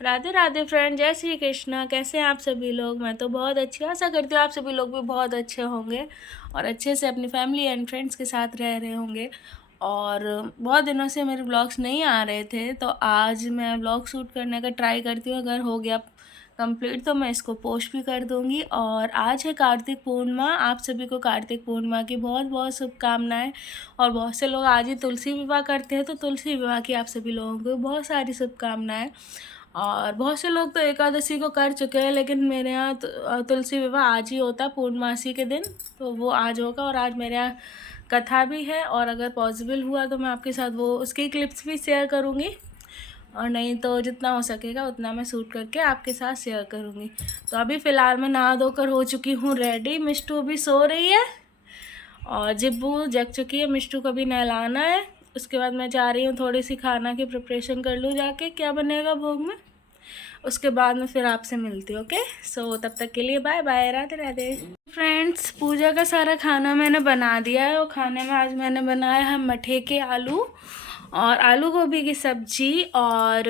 Radhe Radhe friend, जय श्री कृष्णा। कैसे हैं आप सभी लोग? मैं तो बहुत अच्छी, आशा करती हूँ आप सभी लोग भी बहुत अच्छे होंगे और अच्छे से अपनी फैमिली एंड फ्रेंड्स के साथ रह रहे होंगे। और बहुत दिनों से मेरे ब्लॉग्स नहीं आ रहे थे, तो आज मैं ब्लॉग शूट करने का ट्राई करती हूँ। अगर हो गया कंप्लीट तो मैं इसको पोस्ट भी कर दूँगी। और आज है कार्तिक पूर्णिमा। आप सभी को कार्तिक पूर्णिमा की बहुत बहुत शुभकामनाएं। और बहुत से लोग आज ही तुलसी विवाह करते हैं, तो तुलसी विवाह की आप सभी लोगों को बहुत सारी शुभकामनाएं। और बहुत से लोग तो एकादशी को कर चुके हैं, लेकिन मेरे यहाँ तुलसी विवाह आज ही होता है पूर्णमासी के दिन, तो वो आज होगा। और आज मेरे यहाँ कथा भी है, और अगर पॉसिबल हुआ तो मैं आपके साथ वो उसकी क्लिप्स भी शेयर करूँगी, और नहीं तो जितना हो सकेगा उतना मैं शूट करके आपके साथ शेयर करूँगी। तो अभी फ़िलहाल मैं नहा धोकर हो चुकी हूँ रेडी। मिष्टू भी सो रही है और जिब्बू जग चुकी है। मिष्टू को भी नहलाना है। उसके बाद मैं जा रही हूँ थोड़ी सी खाना की प्रिपरेशन कर लूँ, जाके क्या बनेगा भोग में। उसके बाद में फिर आपसे मिलती हूँ। ओके, सो तब तक के लिए bye bye, Radhe Radhe. Friends, पूजा का सारा खाना मैंने बना दिया है, और खाने में आज मैंने बनाया है मठे के आलू और आलू गोभी की सब्जी और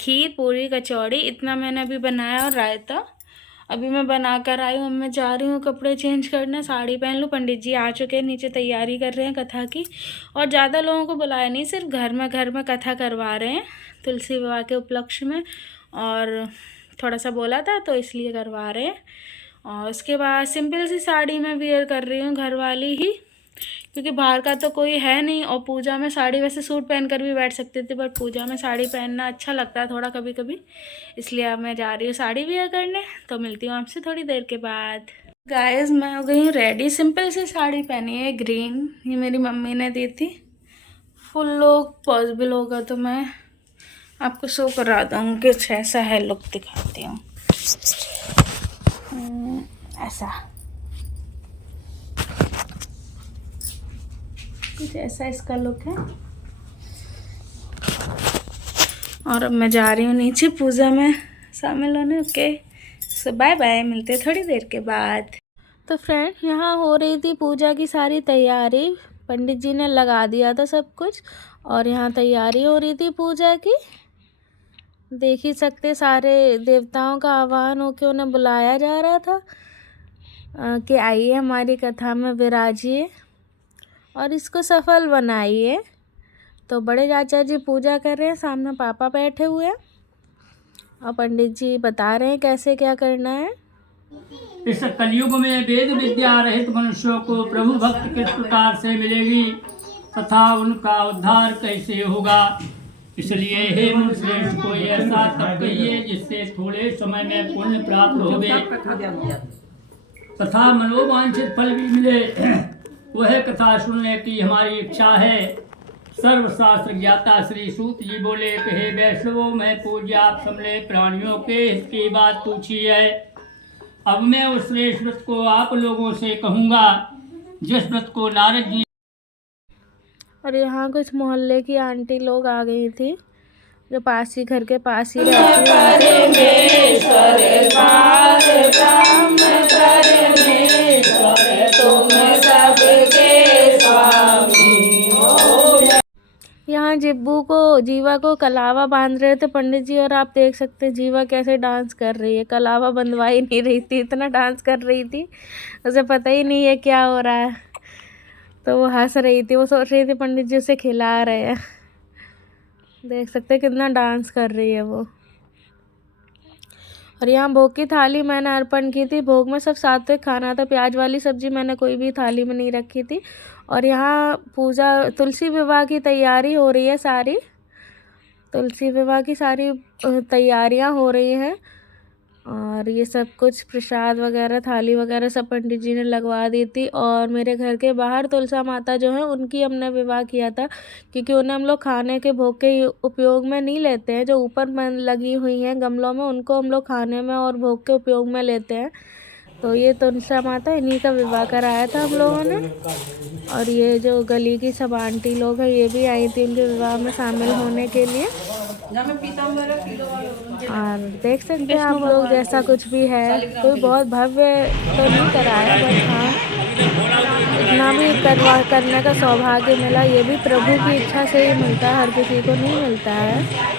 खीर, पूरी, कचौड़ी, इतना मैंने अभी बनाया, और रायता। अभी मैं बना कर आई हूँ। मैं जा रही हूँ कपड़े चेंज करने, साड़ी पहन लूँ। पंडित जी आ चुके हैं, नीचे तैयारी कर रहे हैं कथा की। और ज़्यादा लोगों को बुलाया नहीं, सिर्फ घर में कथा करवा रहे हैं तुलसी विवाह के उपलक्ष्य में। और थोड़ा सा बोला था तो इसलिए करवा रहे हैं। और उसके बाद सिंपल सी साड़ी मैं वेयर कर रही हूँ, घर वाली ही, क्योंकि बाहर का तो कोई है नहीं। और पूजा में साड़ी, वैसे सूट पहन कर भी बैठ सकते थे, बट पूजा में साड़ी पहनना अच्छा लगता है थोड़ा कभी कभी, इसलिए अब मैं जा रही हूँ साड़ी वेयर करने। तो मिलती हूँ आपसे थोड़ी देर के बाद। गाइस, मैं हो गई हूँ रेडी। सिंपल सी साड़ी पहनी है, ग्रीन, ये मेरी मम्मी ने दी थी। फुल लुक पॉसिबल होगा तो मैं आपको शो करा दूँगी, कुछ ऐसा है लुक, दिखाती हूँ। ऐसा कुछ ऐसा इसका लुक है। और अब मैं जा रही हूँ नीचे पूजा में शामिल होने। ओके, सो बाय बाय, मिलते हैं थोड़ी देर के बाद। तो फ्रेंड, यहाँ हो रही थी पूजा की सारी तैयारी। पंडित जी ने लगा दिया था सब कुछ, और यहाँ तैयारी हो रही थी पूजा की। देख ही सकते, सारे देवताओं का आह्वान होकर उन्हें बुलाया जा रहा था कि आइए हमारी कथा में विराजिए और इसको सफल बनाइए। तो बड़े चाचा जी पूजा कर रहे हैं, सामने पापा बैठे हुए हैं, और पंडित जी बता रहे हैं कैसे क्या करना है। इस कलयुग में वेद विद्या रहित मनुष्यों को प्रभु भक्त किस प्रकार से मिलेगी तथा उनका उद्धार कैसे होगा। इसलिए हे मुनिश्रेष्ठ, कोई ऐसा तप कहिए जिससे थोड़े समय में पुण्य प्राप्त होवे तथा मनोवांछित फल भी मिले। वह कथा सुनने की हमारी इच्छा है। सर्वशास्त्र ज्ञाता श्री सूत जी बोले, कहे वैष्णवों में पूज्य आप समले प्राणियों के हित की बात पूछी है। अब मैं उस श्रेष्ठ व्रत को आप लोगों से कहूँगा जिस व्रत को नारद जी। और यहाँ कुछ मोहल्ले की आंटी लोग आ गई थी, जो पास ही, घर के पास ही रहती है। यहाँ जिब्बू को, जीवा को कलावा बांध रहे थे पंडित जी, और आप देख सकते हैं जीवा कैसे डांस कर रही है। कलावा बंधवा ही नहीं रही थी, इतना डांस कर रही थी, उसे पता ही नहीं है क्या हो रहा है। तो वो हंस रही थी, वो सोच रही थी पंडित जी उसे खिला रहे हैं। देख सकते हैं कितना डांस कर रही है वो। और यहाँ भोग की थाली मैंने अर्पण की थी। भोग में सब सात्विक खाना था, प्याज वाली सब्जी मैंने कोई भी थाली में नहीं रखी थी। और यहाँ पूजा, तुलसी विवाह की तैयारी हो रही है, सारी तुलसी विवाह की सारी तैयारियाँ हो रही हैं। और ये सब कुछ प्रसाद वगैरह, थाली वगैरह सब पंडित जी ने लगवा दी थी। और मेरे घर के बाहर तुलसा माता जो है, उनकी हमने विवाह किया था, क्योंकि उन्हें हम लोग खाने के भोग के उपयोग में नहीं लेते हैं। जो ऊपर लगी हुई हैं गमलों में, उनको हम लोग खाने में और भोग के उपयोग में लेते हैं। तो ये तुलसा माता, इन्हीं का विवाह कराया था हम लोगों ने। और ये जो गली की सब आंटी लोग हैं, ये भी आई थी उनके विवाह में शामिल होने के लिए। और देख सकते हैं आप लोग, जैसा कुछ भी है, कोई बहुत भव्य तो नहीं कराया, बट हाँ, इतना भी करने का सौभाग्य मिला। ये भी प्रभु की इच्छा से ही मिलता है, हर किसी को नहीं मिलता है।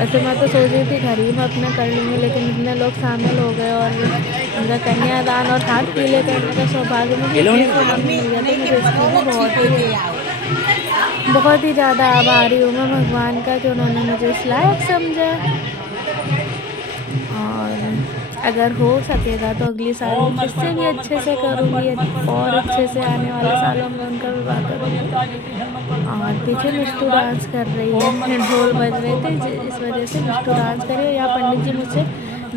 ऐसे मैं तो सोच रही थी घर ही में अपना कर लूँगी, लेकिन इतने लोग शामिल हो गए और उनका कन्यादान और हाथ पीले करने का सौभाग्य मुझे इतनी सौभाग्य मिल गया, तो मुझे इसकी भी बहुत ही ज़्यादा आभारी हूँ मैं भगवान का कि उन्होंने मुझे इस लायक समझा। और अगर हो सकेगा तो अगली साल इससे भी अच्छे से करूँगी और अच्छे से आने वाले सालों में उनका विवाह करूँगी। और पीछे मिष्टू डांस कर रही है, ढोल बज रहे थे इस वजह से मिष्टू डांस कर रही है। यहाँ पंडित जी मुझसे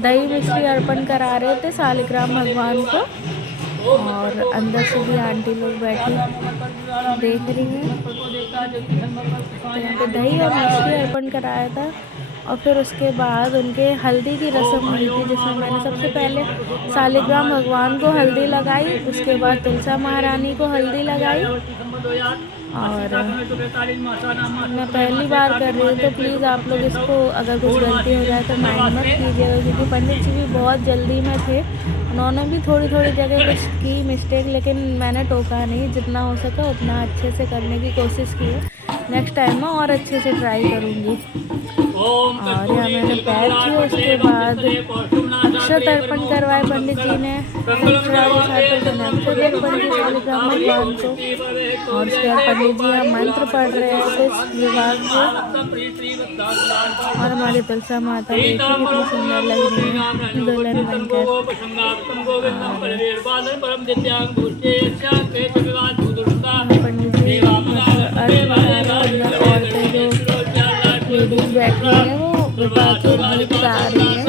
दही मिश्री अर्पण करा रहे थे शालिग्राम भगवान को, और अंदर से भी आंटी लोग बैठी देख रही हैं। तो यहाँ पे दही और मिश्री अर्पण कराया था, और फिर उसके बाद उनके हल्दी की रस्म हुई थी, जिसमें मैंने सबसे पहले शालिग्राम भगवान को हल्दी लगाई, उसके बाद तुलसा महारानी को हल्दी लगाई। और मैं पहली बार कर रही हूँ, तो प्लीज़ आप लोग इसको अगर कुछ गलती हो जाए तो माइंड मत कीजिएगा, क्योंकि पंडित जी भी बहुत जल्दी में थे, उन्होंने भी थोड़ी जगह कुछ की मिस्टेक, लेकिन मैंने टोका नहीं, जितना हो सका उतना अच्छे से करने की कोशिश की है। नेक्स्ट टाइम मैं और अच्छे से ट्राई करूँगी। और यहाँ मैंने पैर छुए, उसके बाद अक्षत अर्पण करवाए पंडित जी ने, अक्षत अर्पण की शालिग्राम भगवान को, और उसके बाद पंडित जी यहाँ मंत्र पढ़ रहे हैं कुछ विभाग के। और हमारी तुलसा माता देखिए कितनी सुंदर लग रही है दुल्हन बनकर। पंडित जी मतलब अर्थ बता रहे हैं, औरतें जो लेडीज बैठी हैं वो विवाह के गीत गा रही हैं।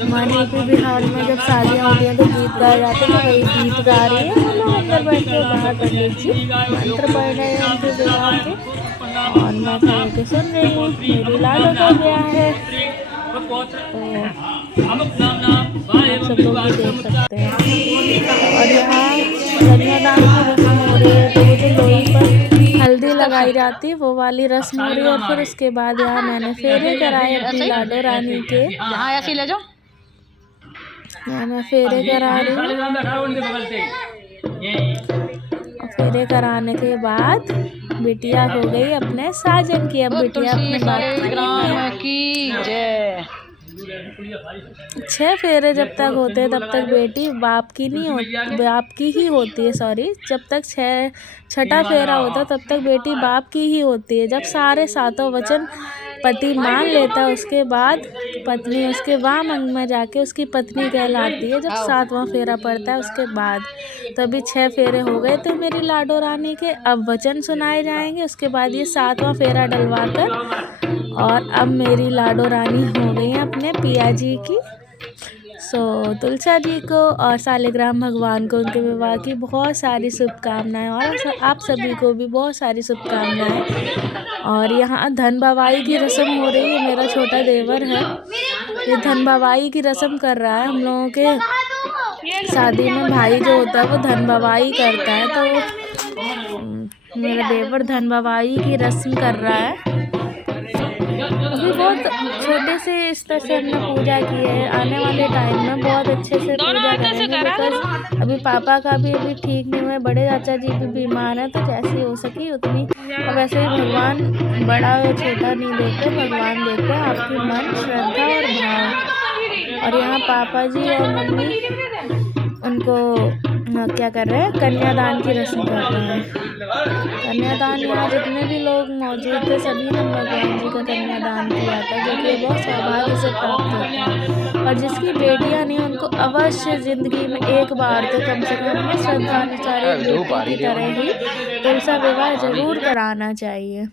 हमारे यूपी बिहार में जब शादियाँ होती हैं तो गीत गाए जाते हैं, तो वही गीत गा रही है। वो लोग अंदर बैठ के बाहर पंडित जी मंत्र पढ़ रहे हैं उनके विवाह के, और मैं खड़े के सुन रही हूँ। मेरी लाडो का ब्याह है, तो आप सब लोग भी देख सकते हैं। और यहाँ कन्यादान की रस्म हो रही है, तो वो जो लोई पर हल्दी लगाई जाती है वो वाली रस्म हो रही है। और फिर उसके बाद यहाँ मैंने फेरे कराए अपनी लाडो रानी के। मैं फेरे करा रही हूँ, और फेरे कराने के बाद बिटिया हो गई अपने साजन की। अब बिटिया अपने बाप की 6 फेरे जब तक होते हैं तब तक बेटी बाप की नहीं होती, बाप की ही होती है। सॉरी, जब तक 6ठा फेरा होता है तब तक बेटी बाप की ही होती है। जब सारे 7 वचन पति मान लेता है, उसके बाद पत्नी उसके वाम अंग में जाके उसकी पत्नी कहलाती है। जब 7वां फेरा पड़ता है उसके बाद, तभी 6 फेरे हो गए थे मेरी लाडो रानी के। अब वचन सुनाए जाएंगे, उसके बाद ये 7वां फेरा डलवा कर, और अब मेरी लाडो रानी हो गई हैं अपने पिया जी की। तुलसा जी को और शालिग्राम भगवान को उनके विवाह की बहुत सारी शुभकामनाएं, और आप सभी को भी बहुत सारी शुभकामनाएं। और यहाँ धन बवाई की रस्म हो रही है। मेरा छोटा देवर है, ये धन बवाई की रस्म कर रहा है। हम लोगों के शादी में भाई जो होता है वो धन बवाई करता है, तो मेरा देवर धन बवाई की रस्म कर रहा है। अभी बहुत छोटे से स्तर से हमने पूजा की है, आने वाले टाइम में बहुत अच्छे से पूजा करेंगे, बिकॉज अभी पापा का भी अभी ठीक नहीं हुआ है, बड़े चाचा जी भी बीमार हैं, तो जैसी हो सकी उतनी। अब ऐसे ही भगवान बड़ा और छोटा नहीं देखते, भगवान देखते हैं आपकी मन, श्रद्धा और भाव। और यहाँ पापा जी और मम्मी उनको क्या कर रहे हैं, कन्यादान की रस्म कर रहे हैं। कन्यादान यहाँ जितने भी लोग मौजूद थे सभी ने भगवान जी का कन्यादान किया था, जो कि बहुत सौभाग्य से प्राप्त होता है। और जिसकी बेटियां नहीं उनको अवश्य ज़िंदगी में एक बार तो कम से कम अपने श्रद्धानुसार एक बेटी की तरह ही तुलसा विवाह जरूर कराना चाहिए।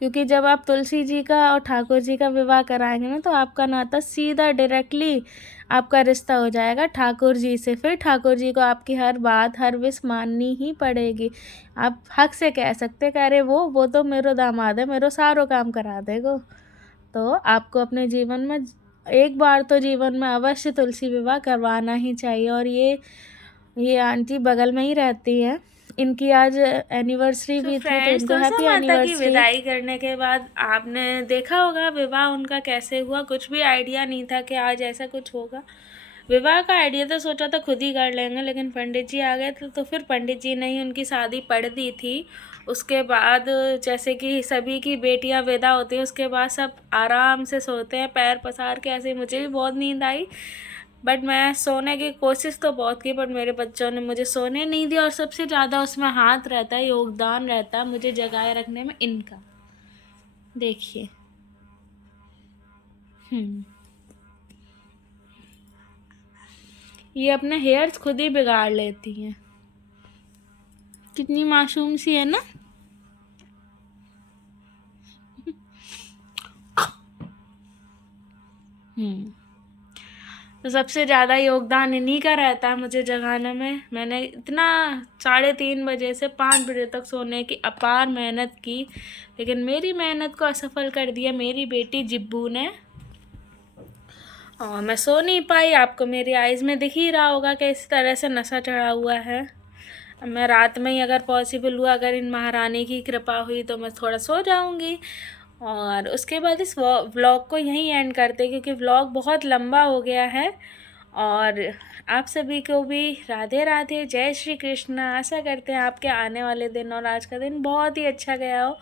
क्योंकि जब आप तुलसी जी का और ठाकुर जी का विवाह कराएंगे ना, तो आपका नाता सीधा डायरेक्टली आपका रिश्ता हो जाएगा ठाकुर जी से। फिर ठाकुर जी को आपकी हर बात, हर विश माननी ही पड़ेगी। आप हक से कह सकते कि अरे वो तो मेरो दामाद है, मेरो सारो काम करा देगो। तो आपको अपने जीवन में एक बार तो जीवन में अवश्य तुलसी विवाह करवाना ही चाहिए। और ये आंटी बगल में ही रहती है, इनकी आज एनिवर्सरी भी थी, तो इनको हैप्पी एनिवर्सरी। की विदाई करने के बाद आपने देखा होगा विवाह उनका कैसे हुआ। कुछ भी आइडिया नहीं था कि आज ऐसा कुछ होगा। विवाह का आइडिया तो सोचा था खुद ही कर लेंगे, लेकिन पंडित जी आ गए थे, तो फिर पंडित जी ने ही उनकी शादी पढ़ दी थी। उसके बाद जैसे कि सभी की बेटियां विदा होती हैं उसके बाद सब आराम से सोते हैं पैर पसार के, ऐसे मुझे भी बहुत नींद आई। बट मैं सोने की कोशिश तो बहुत की, बट मेरे बच्चों ने मुझे सोने नहीं दिया। और सबसे ज़्यादा उसमें हाथ रहता है, योगदान रहता है मुझे जगाए रखने में इनका। देखिए ये अपने हेयर्स खुद ही बिगाड़ लेती हैं, कितनी मासूम सी है ना। तो सबसे ज़्यादा योगदान इन्हीं का रहता है मुझे जगाने में। मैंने इतना 3:30 बजे से 5 बजे तक सोने की अपार मेहनत की, लेकिन मेरी मेहनत को असफल कर दिया मेरी बेटी जिब्बू ने। और मैं सो नहीं पाई, आपको मेरी आइज़ में दिख ही रहा होगा कि इस तरह से नशा चढ़ा हुआ है। अब मैं रात में ही अगर पॉसिबल हुआ, अगर इन महारानी की कृपा हुई तो मैं थोड़ा सो जाऊंगी। और उसके बाद इस व्लॉग को यहीं एंड करते, क्योंकि व्लॉग बहुत लंबा हो गया है। और आप सभी को भी राधे राधे, जय श्री कृष्ण। आशा करते हैं आपके आने वाले दिन और आज का दिन बहुत ही अच्छा गया हो।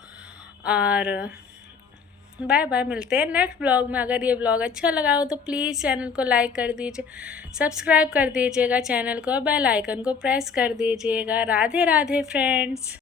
और बाय बाय, मिलते हैं नेक्स्ट ब्लॉग में। अगर ये ब्लॉग अच्छा लगा हो तो प्लीज़ चैनल को लाइक कर दीजिए, सब्सक्राइब कर दीजिएगा चैनल को, और बेल आइकन को प्रेस कर दीजिएगा। राधे राधे फ्रेंड्स।